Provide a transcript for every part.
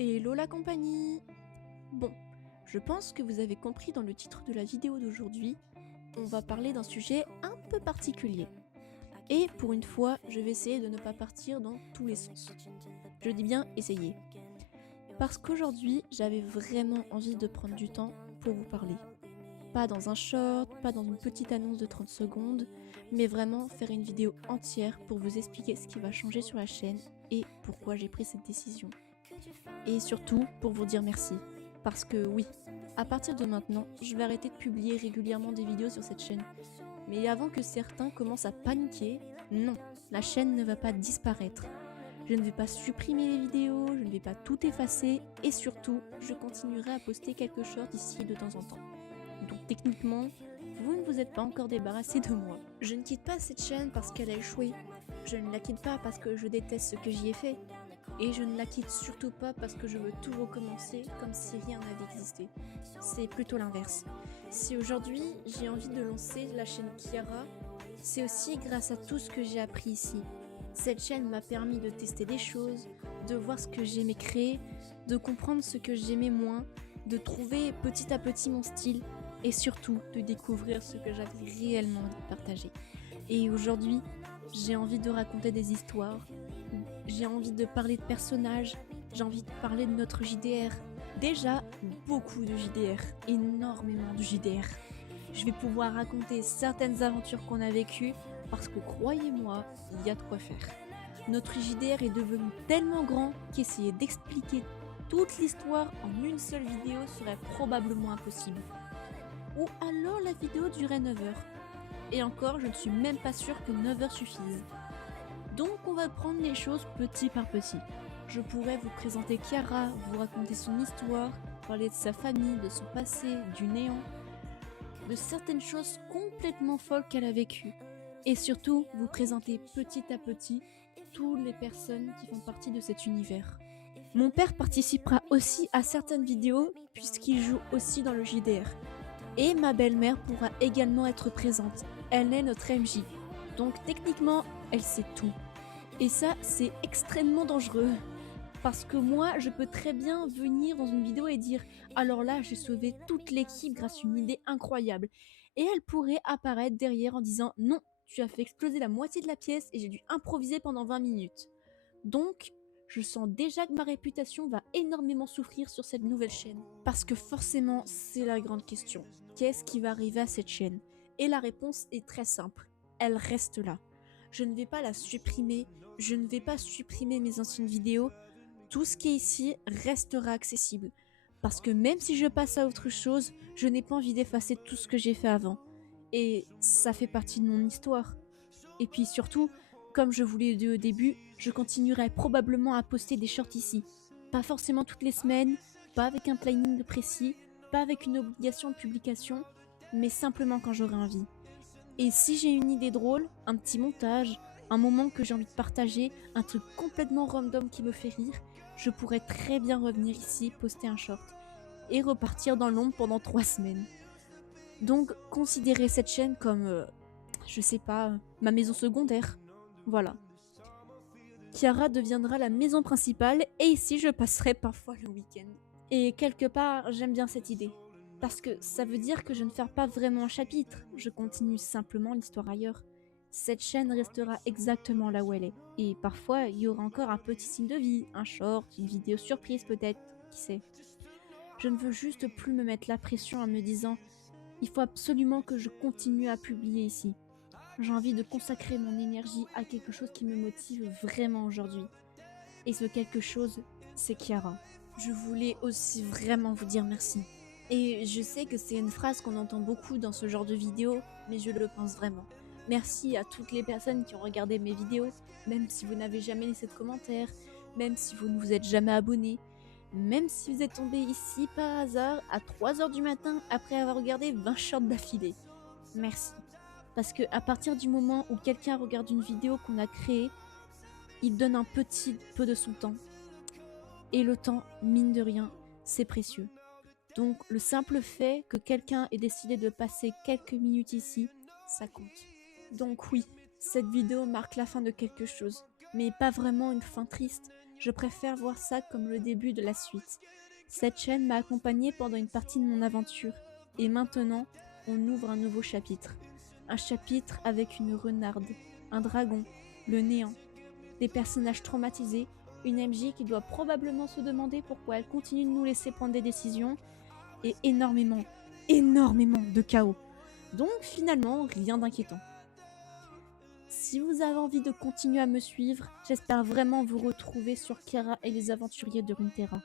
Hello la compagnie! Bon, je pense que vous avez compris dans le titre de la vidéo d'aujourd'hui, on va parler d'un sujet un peu particulier. Et pour une fois, je vais essayer de ne pas partir dans tous les sens. Je dis bien essayer. Parce qu'aujourd'hui, j'avais vraiment envie de prendre du temps pour vous parler. Pas dans un short, pas dans une petite annonce de 30 secondes, mais vraiment faire une vidéo entière pour vous expliquer ce qui va changer sur la chaîne et pourquoi j'ai pris cette décision. Et surtout pour vous dire merci. Parce que oui, à partir de maintenant, je vais arrêter de publier régulièrement des vidéos sur cette chaîne. Mais avant que certains commencent à paniquer, non, la chaîne ne va pas disparaître. Je ne vais pas supprimer les vidéos, je ne vais pas tout effacer et surtout, je continuerai à poster quelques shorts ici de temps en temps. Donc techniquement, vous ne vous êtes pas encore débarrassé de moi. Je ne quitte pas cette chaîne parce qu'elle a échoué. Je ne la quitte pas parce que je déteste ce que j'y ai fait. Et je ne la quitte surtout pas parce que je veux tout recommencer comme si rien n'avait existé. C'est plutôt l'inverse. Si aujourd'hui j'ai envie de lancer la chaîne Kiara, c'est aussi grâce à tout ce que j'ai appris ici. Cette chaîne m'a permis de tester des choses, de voir ce que j'aimais créer, de comprendre ce que j'aimais moins, de trouver petit à petit mon style et surtout de découvrir ce que j'avais réellement envie de partager. Et aujourd'hui, j'ai envie de raconter des histoires, j'ai envie de parler de personnages, j'ai envie de parler de notre JDR. Déjà, beaucoup de JDR, énormément de JDR. Je vais pouvoir raconter certaines aventures qu'on a vécues parce que croyez-moi, il y a de quoi faire. Notre JDR est devenu tellement grand qu'essayer d'expliquer toute l'histoire en une seule vidéo serait probablement impossible. Ou alors la vidéo durait 9 heures. Et encore, je ne suis même pas sûre que 9 heures suffisent. Donc on va prendre les choses petit par petit. Je pourrais vous présenter Kiara, vous raconter son histoire, parler de sa famille, de son passé, du néant, de certaines choses complètement folles qu'elle a vécues. Et surtout, vous présenter petit à petit toutes les personnes qui font partie de cet univers. Mon père participera aussi à certaines vidéos puisqu'il joue aussi dans le JDR. Et ma belle-mère pourra également être présente. Elle est notre MJ. Donc techniquement, elle sait tout. Et ça, c'est extrêmement dangereux. Parce que moi, je peux très bien venir dans une vidéo et dire « Alors là, j'ai sauvé toute l'équipe grâce à une idée incroyable. » Et elle pourrait apparaître derrière en disant « Non, tu as fait exploser la moitié de la pièce et j'ai dû improviser pendant 20 minutes. » Donc, je sens déjà que ma réputation va énormément souffrir sur cette nouvelle chaîne. Parce que forcément, c'est la grande question. Qu'est-ce qui va arriver à cette chaîne? Et la réponse est très simple. Elle reste là. Je ne vais pas la supprimer, je ne vais pas supprimer mes anciennes vidéos. Tout ce qui est ici restera accessible. Parce que même si je passe à autre chose, je n'ai pas envie d'effacer tout ce que j'ai fait avant. Et ça fait partie de mon histoire. Et puis surtout, comme je vous l'ai dit au début, je continuerai probablement à poster des shorts ici. Pas forcément toutes les semaines, pas avec un planning précis, pas avec une obligation de publication, mais simplement quand j'aurai envie. Et si j'ai une idée drôle, un petit montage, un moment que j'ai envie de partager, un truc complètement random qui me fait rire, je pourrais très bien revenir ici, poster un short et repartir dans l'ombre pendant 3 semaines. Donc considérez cette chaîne comme, je sais pas, ma maison secondaire. Voilà. Kiara deviendra la maison principale et ici je passerai parfois le week-end. Et quelque part, j'aime bien cette idée. Parce que ça veut dire que je ne ferme pas vraiment un chapitre, je continue simplement l'histoire ailleurs. Cette chaîne restera exactement là où elle est. Et parfois, il y aura encore un petit signe de vie, un short, une vidéo surprise peut-être, qui sait. Je ne veux juste plus me mettre la pression en me disant « Il faut absolument que je continue à publier ici ». J'ai envie de consacrer mon énergie à quelque chose qui me motive vraiment aujourd'hui. Et ce quelque chose, c'est Kiara. Je voulais aussi vraiment vous dire merci. Et je sais que c'est une phrase qu'on entend beaucoup dans ce genre de vidéo, mais je le pense vraiment. Merci à toutes les personnes qui ont regardé mes vidéos, même si vous n'avez jamais laissé de commentaires, même si vous ne vous êtes jamais abonné, même si vous êtes tombé ici par hasard à 3h du matin après avoir regardé 20 shorts d'affilée. Merci. Parce que à partir du moment où quelqu'un regarde une vidéo qu'on a créée, il donne un petit peu de son temps. Et le temps, mine de rien, c'est précieux. Donc le simple fait que quelqu'un ait décidé de passer quelques minutes ici, ça compte. Donc oui, cette vidéo marque la fin de quelque chose, mais pas vraiment une fin triste. Je préfère voir ça comme le début de la suite. Cette chaîne m'a accompagnée pendant une partie de mon aventure, et maintenant, on ouvre un nouveau chapitre. Un chapitre avec une renarde, un dragon, le néant, des personnages traumatisés, une MJ qui doit probablement se demander pourquoi elle continue de nous laisser prendre des décisions, et énormément de chaos. Donc finalement, rien d'inquiétant. Si vous avez envie de continuer à me suivre, j'espère vraiment vous retrouver sur Kiara et les aventuriers de Runeterra.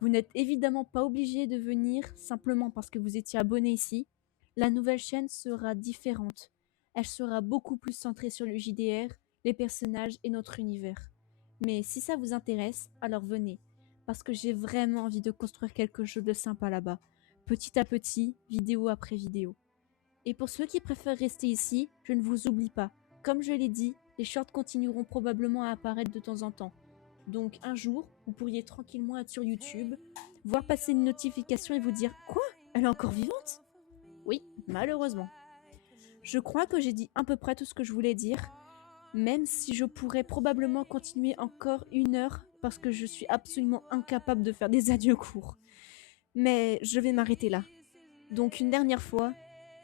Vous n'êtes évidemment pas obligé de venir simplement parce que vous étiez abonné ici. La nouvelle chaîne sera différente. Elle sera beaucoup plus centrée sur le JDR, les personnages et notre univers. Mais si ça vous intéresse, alors venez, parce que j'ai vraiment envie de construire quelque chose de sympa là-bas, petit à petit, vidéo après vidéo. Et pour ceux qui préfèrent rester ici, je ne vous oublie pas. Comme je l'ai dit, les shorts continueront probablement à apparaître de temps en temps. Donc un jour, vous pourriez tranquillement être sur YouTube, voir passer une notification et vous dire « Quoi ? Elle est encore vivante ?» Oui, malheureusement. Je crois que j'ai dit à peu près tout ce que je voulais dire, même si je pourrais probablement continuer encore 1 heure parce que je suis absolument incapable de faire des adieux courts. Mais je vais m'arrêter là. Donc une dernière fois,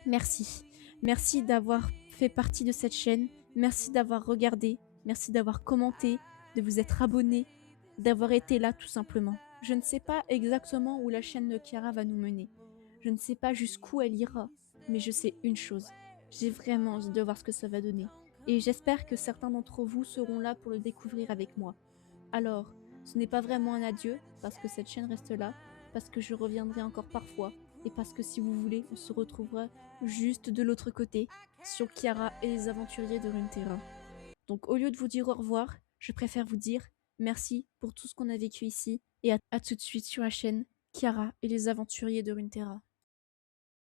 merci. Merci d'avoir fait partie de cette chaîne, merci d'avoir regardé, merci d'avoir commenté, de vous être abonné, d'avoir été là tout simplement. Je ne sais pas exactement où la chaîne de Kiara va nous mener. Je ne sais pas jusqu'où elle ira, mais je sais une chose. J'ai vraiment envie de voir ce que ça va donner. Et j'espère que certains d'entre vous seront là pour le découvrir avec moi. Alors, ce n'est pas vraiment un adieu, parce que cette chaîne reste là, parce que je reviendrai encore parfois, et parce que si vous voulez, on se retrouvera juste de l'autre côté, sur Kiara et les aventuriers de Runeterra. Donc au lieu de vous dire au revoir, je préfère vous dire merci pour tout ce qu'on a vécu ici, et à tout de suite sur la chaîne Kiara et les aventuriers de Runeterra.